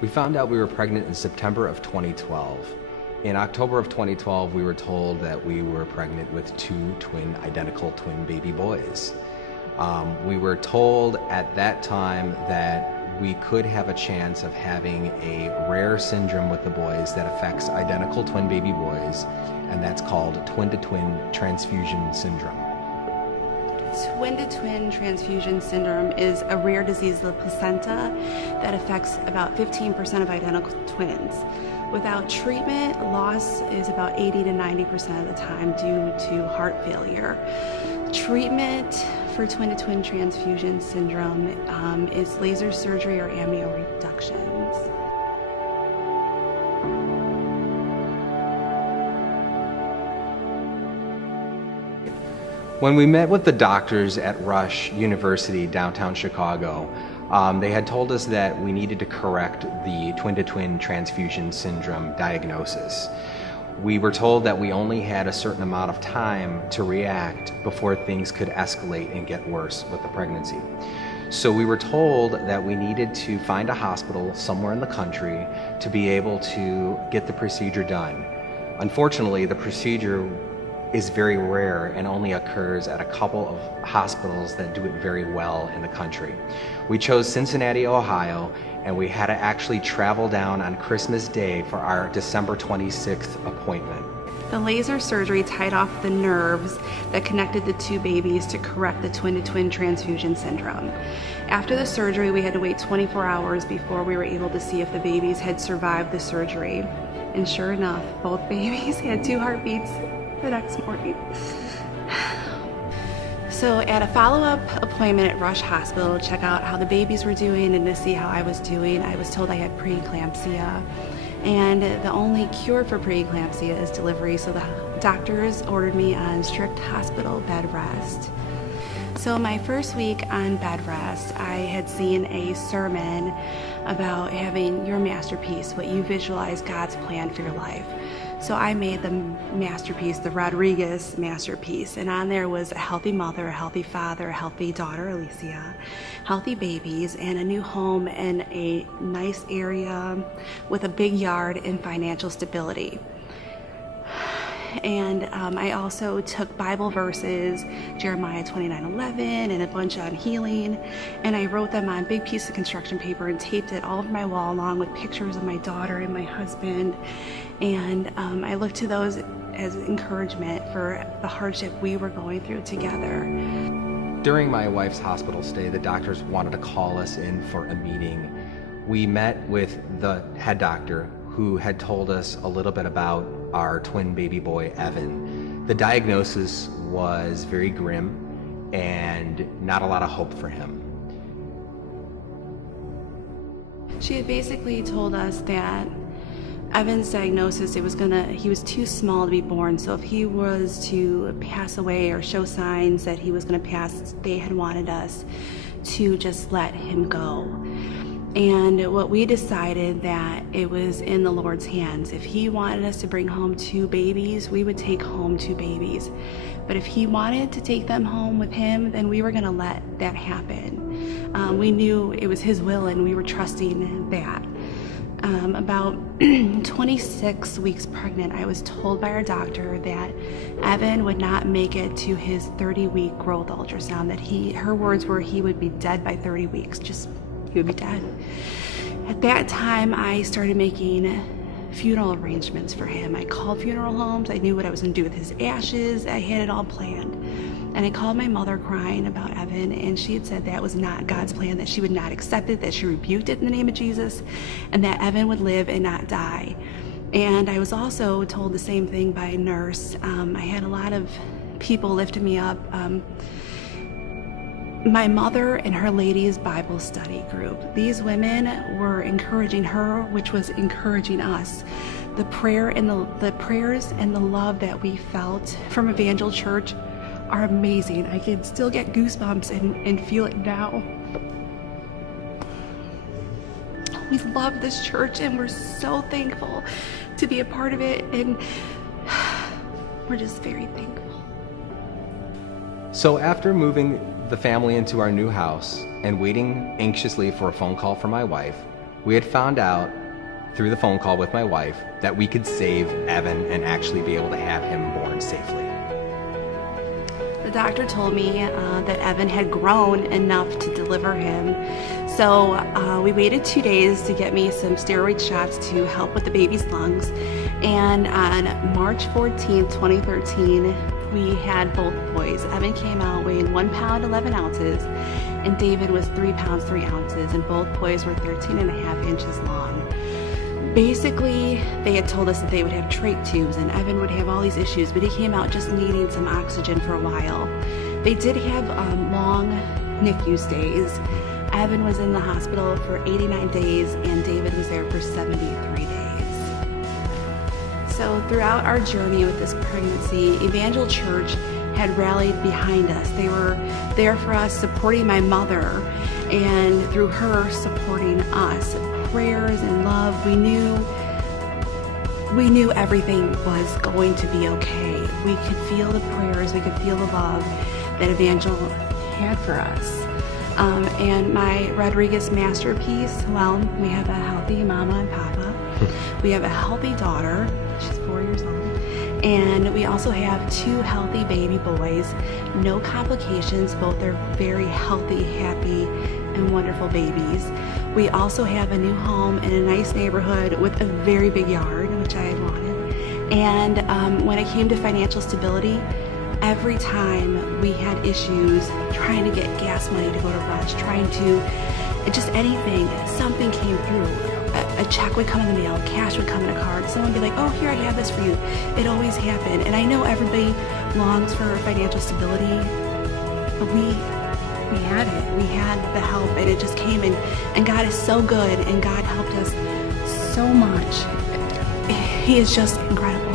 We found out we were pregnant in September of 2012. In October of 2012, we were told that we were pregnant with two identical twin baby boys. We were told at that time that we could have a chance of having a rare syndrome with the boys that affects identical twin baby boys, and that's called twin-to-twin transfusion syndrome. Twin-to-twin transfusion syndrome is a rare disease of the placenta that affects about 15% of identical twins. Without treatment, loss is about 80 to 90% of the time due to heart failure. Treatment for twin-to-twin transfusion syndrome is laser surgery or amnio reductions. When we met with the doctors at Rush University, downtown Chicago, they had told us that we needed to correct the twin-to-twin transfusion syndrome diagnosis. We were told that we only had a certain amount of time to react before things could escalate and get worse with the pregnancy. So we were told that we needed to find a hospital somewhere in the country to be able to get the procedure done. Unfortunately, the procedure is very rare and only occurs at a couple of hospitals that do it very well in the country. We chose Cincinnati, Ohio, and we had to actually travel down on Christmas Day for our December 26th appointment. The laser surgery tied off the nerves that connected the two babies to correct the twin-to-twin transfusion syndrome. After the surgery, we had to wait 24 hours before we were able to see if the babies had survived the surgery. And sure enough, both babies had 2 heartbeats the next morning. So at a follow-up appointment at Rush Hospital to check out how the babies were doing and to see how I was doing, I was told I had preeclampsia. And the only cure for preeclampsia is delivery, so the doctors ordered me on strict hospital bed rest. So my first week on bed rest, I had seen a sermon about having your masterpiece, what you visualize God's plan for your life. So I made the masterpiece, the Rodriguez masterpiece, and on there was a healthy mother, a healthy father, a healthy daughter, Alicia, healthy babies, and a new home in a nice area with a big yard and financial stability. And I also took Bible verses, Jeremiah 29:11, and a bunch on healing, and I wrote them on a big piece of construction paper and taped it all over my wall along with pictures of my daughter and my husband. And I looked to those as encouragement for the hardship we were going through together. During my wife's hospital stay, the doctors wanted to call us in for a meeting. We met with the head doctor, who had told us a little bit about our twin baby boy, Evan. The diagnosis was very grim and not a lot of hope for him. She had basically told us that Evan's diagnosis, he was too small to be born, so if he was to pass away or show signs that he was gonna pass, they had wanted us to just let him go. And what we decided that it was in the Lord's hands. If he wanted us to bring home 2 babies, we would take home 2 babies. But if he wanted to take them home with him, then we were gonna let that happen. We knew it was his will and we were trusting that. About 26 weeks pregnant, I was told by our doctor that Evan would not make it to his 30-week growth ultrasound, that her words were he would be dead by 30 weeks, he would be dead. At that time, I started making funeral arrangements for him. I called funeral homes. I knew what I was going to do with his ashes. I had it all planned. And I called my mother crying about Evan, and she had said that was not God's plan, that she would not accept it, that she rebuked it in the name of Jesus, and that Evan would live and not die. And I was also told the same thing by a nurse. I had a lot of people lifting me up. My mother and her ladies' Bible study group. These women were encouraging her, which was encouraging us. The prayers and the love that we felt from Evangel Church are amazing. I can still get goosebumps and feel it now. We love this church and we're so thankful to be a part of it, and we're just very thankful. So after moving the family into our new house and waiting anxiously for a phone call from my wife, We had found out through the phone call with my wife that we could save Evan and actually be able to have him born safely. The doctor told me that Evan had grown enough to deliver him. So we waited 2 days to get me some steroid shots to help with the baby's lungs. And on March 14th, 2013, we had both boys. Evan came out weighing 1 pound, 11 ounces, and David was 3 pounds, 3 ounces, and both boys were 13.5 inches long. Basically, they had told us that they would have trach tubes and Evan would have all these issues, but he came out just needing some oxygen for a while. They did have long NICU stays. Evan was in the hospital for 89 days and David was there for 73 days. So throughout our journey with this pregnancy, Evangel Church had rallied behind us. They were there for us, supporting my mother, and through her supporting us. Prayers and love. We knew everything was going to be okay. We could feel the prayers, we could feel the love that Evangel had for us. And my Rodriguez masterpiece, well, we have a healthy mama and papa. We have a healthy daughter. She's 4 years old. And we also have 2 healthy baby boys. No complications. Both are very healthy, happy, and wonderful babies. We also have a new home in a nice neighborhood with a very big yard, which I had wanted. And when it came to financial stability, every time we had issues trying to get gas money to go to Rush, trying to, just anything, something came through. A check would come in the mail, cash would come in a card, someone would be like, oh, here, I have this for you. It always happened. And I know everybody longs for financial stability, but we had it. We had the help, and it just came in. And God is so good, and God helped us so much. He is just incredible.